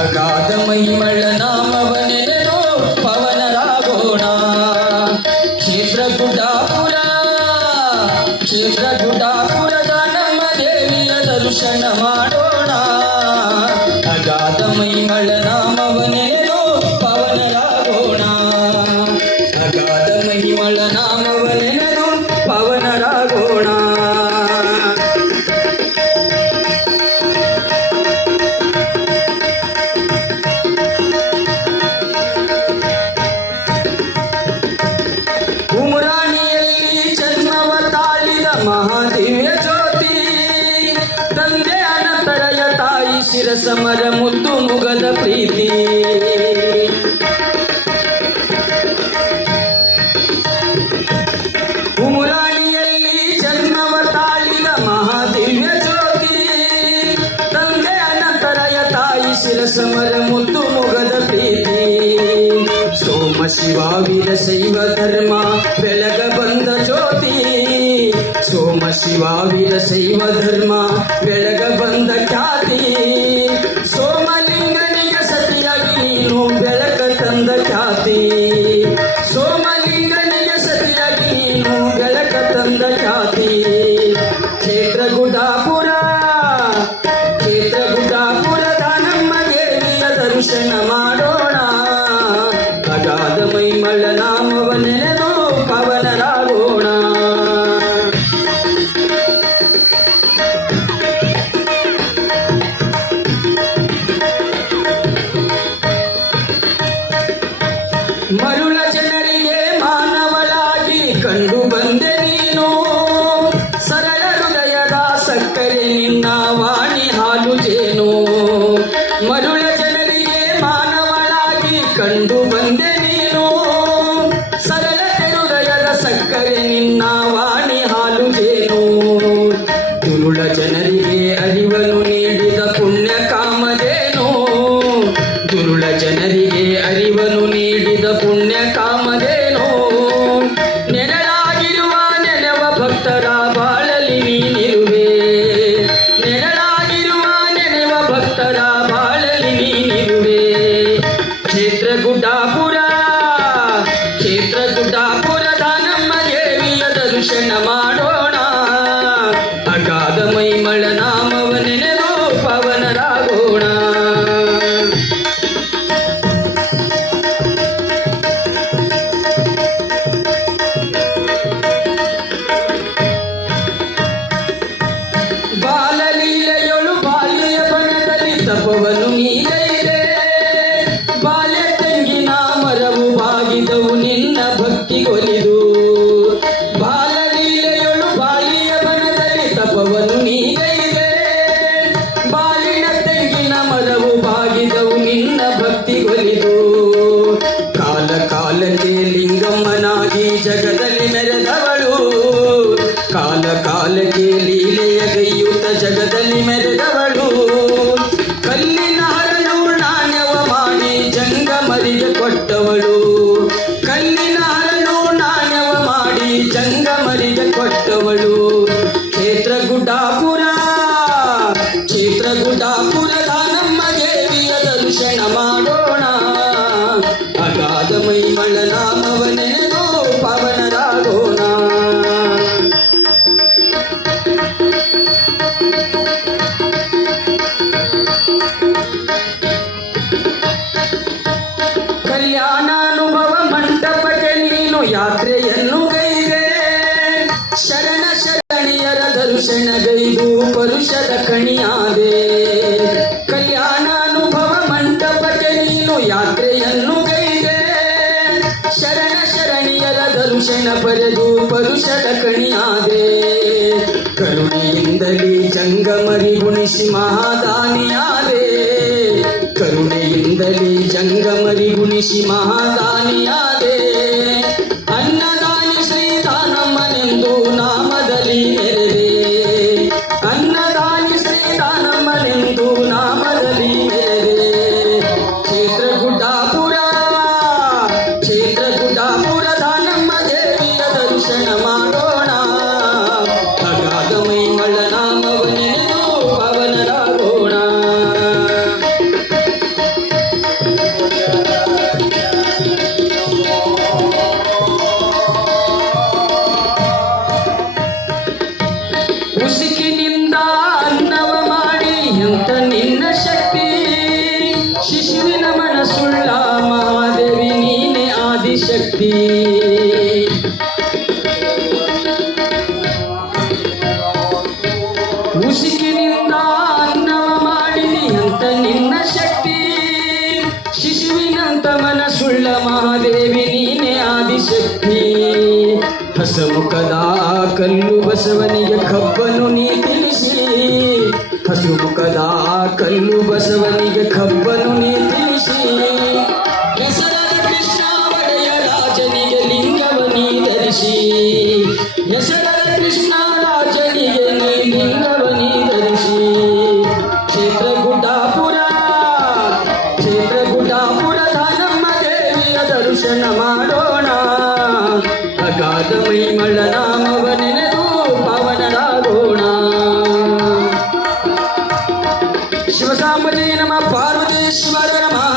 ಅಗಾಧ ಮಹಿಮಳ ನಾಮವನೆನೆದು ಪವನರಾಗೋಣ. ಕ್ಷೇತ್ರ ಗುಡ್ಡಾಪುರದ ನಮ್ಮ ದೇವಿಯ ದರ್ಶನ ಮಾಡೋಣ. ಅಗಾಧ ಮಹಿಮಳ ನಾಮವನೆನೆದು ಪವನರಾಗೋಣ. ಅಗಾಧ ಮಹಿಮಳ ನಾಮವನೆನೆದು ಪವನರಾಗೋಣ. ಮಹಾದಿವ್ಯ ಜ್ಯೋತಿ ತಂದೆ ಅನಂತರಯ ತಾಯಿ ಶಿರಸಮರ ಮುದ್ದು ಮುಗದ ಪ್ರೀತಿ. ಉಮರಾಣಿಯಲ್ಲಿ ಜನ್ಮವ ತಾಳಿದ ಮಹಾದಿವ್ಯ ಜ್ಯೋತಿ ತಂದೆ ಅನಂತರಯ ತಾಯಿ ಶಿರಸಮರ ಮುದ್ದು ಮುಗದ ಪ್ರೀತಿ. ಸೋಮ ಶಿವ ವೀರಶೈವ ಧರ್ಮ ಬೆಳಗ ಬಂದ ಜ್ಯೋತಿ. ಸೋಮ ಶಿವ ವೀರಶೈವ ಧರ್ಮ ಬೆಳಗ ಬಂದ ಖ್ಯಾತಿ. ಸೋಮಲಿಂಗನಿಗೆ ಸತಿಯಾಗಿ ನೀನು ಬೆಳಕ ತಂದ ಖ್ಯಾತಿ. ಸೋಮಲಿಂಗನಿಗೆ ಸತಿಯಾಗಿ ನೀನು ಬೆಳಕ ತಂದ ಖ್ಯಾತಿ. ಕ್ಷೇತ್ರ ಗುಡ್ಡಾಪುರದ ನಮ್ಮ ದೇವಿಯ ದರ್ಶನ ಮಾಡೋಣ. ಅಗಾಧ ಮಹಿಮಳ ನಾಮವನೆನೆದು ಪವನರಾಗೋಣ. ಮರುಳ ಜನರಿಗೆ ಮಾನವಳಾಗಿ ಕಂಡು ಬಂದೆ ನೀನು. ಸರಳ ಹೃದಯದ ಸಕ್ಕರೆ ನಿನ್ನ ವಾಣಿ ಹಾಲು ಜೇನು. ಮರುಳ ಜನರಿಗೆ ಮಾನವಳಾಗಿ ಕಂಡು ಬಂದೆ ನೀನು. ಸರಳ ಹೃದಯದ ಸಕ್ಕರೆ ನಿನ್ನ ವಾಣಿ ಹಾಲು ಜೇನು. ದುರುಳ ಜನರಿಗೆ ಅರಿವನ್ನು ನೀಡಿದ ಪುಣ್ಯ ಕಾಮಧೇನು. ದುರುಳ ಜನರಿಗೆ ಅರಿವನ್ನು ನೀಡಿದ ಪುಣ್ಯ ಕಾಮಧೇನು. ನೆರಳಾಗಿರುವ ನೆನವ ಭಕ್ತರ ಬಾಳಲಿ ನೀನಿರುವೆ. ನೆರಳಾಗಿರುವ ನೆನವ ಭಕ್ತರ ಬಾಳಲಿ ನೀನಿರುವೆ. ಕ್ಷೇತ್ರ ಗುಡ್ಡಾಪುರದ ನಮ್ಮ ದೇವಿಯ ದರ್ಶನ ಮಾಡೋಣ. ಅಗಾಧ ಮಹಿಮಳ ನಾಮವನೆನೆದು ಪವನರಾಗೋಣ. ಬಾಲಲೀಲೆಯೊಳು ಬಾಲ್ಯ ಬನದಲ್ಲಿ ತಪವನ್ನು ನೀಗೈದೆ. ಬಾಲ್ಯ ತೆಂಗಿನ ಮರವು ಬಾಗಿದವು ನಿನ್ನ ಭಕ್ತಿಗೊಲಿದು. ಬಾಲಲೀಲೆಯೊಳು ಬಾಲ್ಯ ಬನದಲ್ಲಿ ತಪವನ್ನು ನೀಗೈದೆ. ಬಾಲಿನ ತೆಂಗಿನ ಮರವು ಬಾಗಿದವು ನಿನ್ನ ಭಕ್ತಿಗೊಲಿದು. ಕಾಲಕ್ಕೆ ಲಿಂಗಮ್ಮನಾಗಿ ಜಗದಲ್ಲಿ ಮೆರೆದವಳು. ಕಾಲಕ್ಕೆ ಲೀಲೆಯ ಗೈಯುತ್ತ ಜಗದಲ್ಲಿ ಮೆರೆದವಳು. ಕಲ್ಲಿನ ಹರಳು ನಾಣ್ಯವ ಮಾಡಿ ಜಂಗಮರಿಗೆ ಕೊಟ್ಟವಳು. ಕಲ್ಲಿನ ಹರಳು ನಾಣ್ಯವ ಮಾಡಿ ಜಂಗಮರಿಗೆ ಕೊಟ್ಟವಳು. ಕ್ಷೇತ್ರ ಗುಡ್ಡಾಪುರದ ನಮ್ಮ ದೇವಿಯ ದರ್ಶನ ಮಾಡೋಣ. ಅಗಾಧ ಮಹಿಮಳ ನಾಮವನೆನೆದು ಪವನರಾಗೋಣ. ಕಲ್ಯಾಣಾನುಭವ ಮಂಟಪಕ್ಕೆ ನೀನು ಯಾತ್ರೆಯನ್ನು ಗೈದೆ. ಶರಣಿಯರ ದರ್ಶನಗೈದು ಪರುಷದ ಕಣಿಯಾದೆ. ಕಲ್ಯಾಣಾನುಭವ ಮಂಟಪಕ್ಕೆ ನೀನು ಯಾತ್ರೆಯನ್ನು ಗೈದೆ. ಶರಣಿಯರ ದರ್ಶನ ಪಡೆದು ಪರುಷದ ಕಣಿಯಾದೆ. ಕರುಣೆಯಿಂದಲೇ ಜಂಗಮರಿ ಗುಣಿಸಿ ಮಹಾದಾನಿಯಾದೆ. ಕರುಣೆಯಿಂದಲೇ ಜಂಗಮರಿ ಗುಣಿಸಿ ಮಹಾದಾನಿಯಾದೆ. ಅನ್ನದಾನಿ ಶ್ರೀದಾನಮ್ಮನೆಂದು ನಾಮದಲ್ಲಿ ಮೆರೆದೆ. ಅನ್ನದಾನಿ ಶ್ರೀದಾನಮ್ಮನೆಂದು ನಾಮದಲ್ಲಿ ಮೆರೆದೆ. ಕ್ಷೇತ್ರ ಗುಡ್ಡಾಪುರದ ನಮ್ಮ ದೇವಿಯ ದರ್ಶನ ಮಾಡೋಣ. ಅಗಾಧ ಮಹಿಮಳ ನಾಮವನೆನೆದು ಪವನರಾಗೋಣ. ಶಿಶುವಿನಿಂದ ಅನ್ನವ ಮಾಡಿ ಎಂತ ನಿನ್ನ ಶಕ್ತಿ ಶಿಶುವಿನ ಮನಸ್ಸುಳ್ಳ ಮಹಾದೇವಿ ನೀನೆ ಆದಿಶಕ್ತಿ ಉಸಿಕಿನಿಂದ ಅನ್ನವ ಮಾಡಿದಿ ಅಂತ ನಿನ್ನ ಶಕ್ತಿ ಶಿಶುವಿನಂತ ಮನಸ್ಸುಳ್ಳ ಮಹಾದೇವಿ ನೀನೆ ಆದಿಶಕ್ತಿ ಹಸಮುಖದ ಕಲ್ಲು ಬಸವನಿಗೆ ಕಬ್ಬನು ನೀ ತಿಳಿಸಿ ಹಸುಮುಖದ ಕಲ್ಲು ಬಸವನಿಗೆ ಕಬ್ಬನು ನೀ ತಿಳಿಸಿ ಹೆಸರಾದ ಕೃಷ್ಣ ಒಡೆಯ ರಾಜನಿಗೆ ಲಿಂಗವನಿ ಧರಿಸಿ ಹೆಸರಾದ ಕೃಷ್ಣ ರಾಜನಿಗೆ ನೀ ಲಿಂಗವನಿ ಧರಿಸಿ ಕ್ಷೇತ್ರ ಗುಡ್ಡಾಪುರದ ನಮ್ಮ ದೇವಿಯ ದರ್ಶನ ಮಾಡೋಣ ಅಗಾಧ ಮೈಮಳ ನಾಮವ ನೆನೆದು ಪಾವನರಾಗೋಣ ಶಿವಸಾಂಬಜಯ ನಮ ಪಾರ್ವತೇಶ್ವರ ನಮಃ